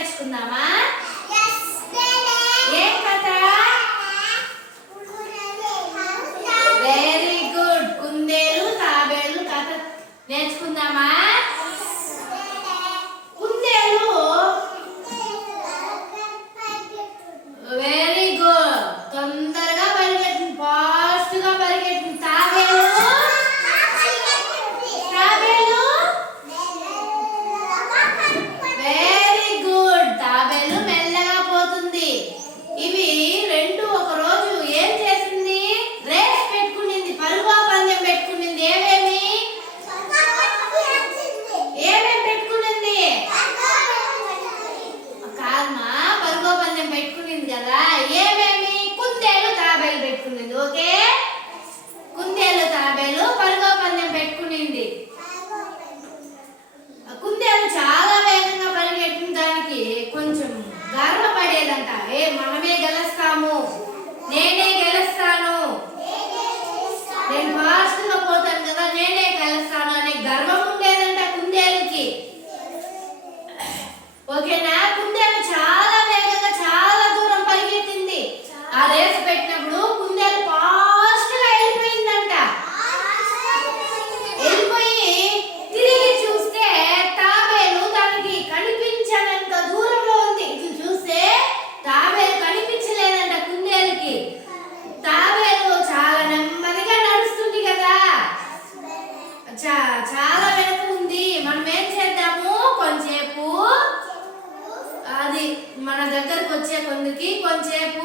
నేర్చుకుందామా very good కుందేలు తాబేలు కథ. నేర్చుకుందామా? పెట్టినప్పుడు కుందేలు ఫాస్ట్గా వెళ్ళిపోయిందంట. వెళ్ళిపోయి తిరిగి చూస్తే తాబేలు తనకి కనిపించనంత దూరంలో ఉంది. చూస్తే తాబేలు కనిపించలేదంట కుందేలుకి. తాబేలు చాలా నెమ్మదిగా నడుస్తుంది కదా. చాలా వెనక ఉంది. మనం ఏం చేద్దాము? కొంచెంసేపు అది మన దగ్గరకు వచ్చే కొందికి కొంచెంసేపు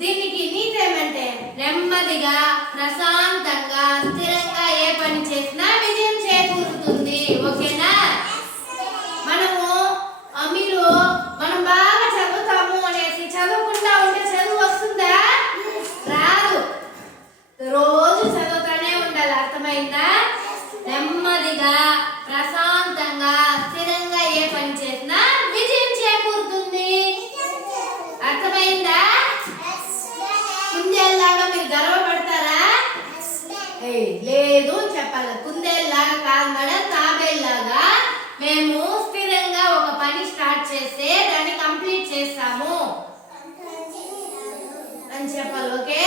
దీనికి నీతేమంటే నెమ్మదిగా ప్రశాంతంగా స్థిరంగా ఏ పని చేసినా కుందేల్లాగా మీరు గర్వపడతారా? లేదు చెప్పాలి. కుందేల్లాగా కాదు మేడం తాబేల్లాగా. మేము స్థిరంగా ఒక పని స్టార్ట్ చేస్తే దాన్ని కంప్లీట్ చేస్తాము. అని చెప్పాలి ఓకే?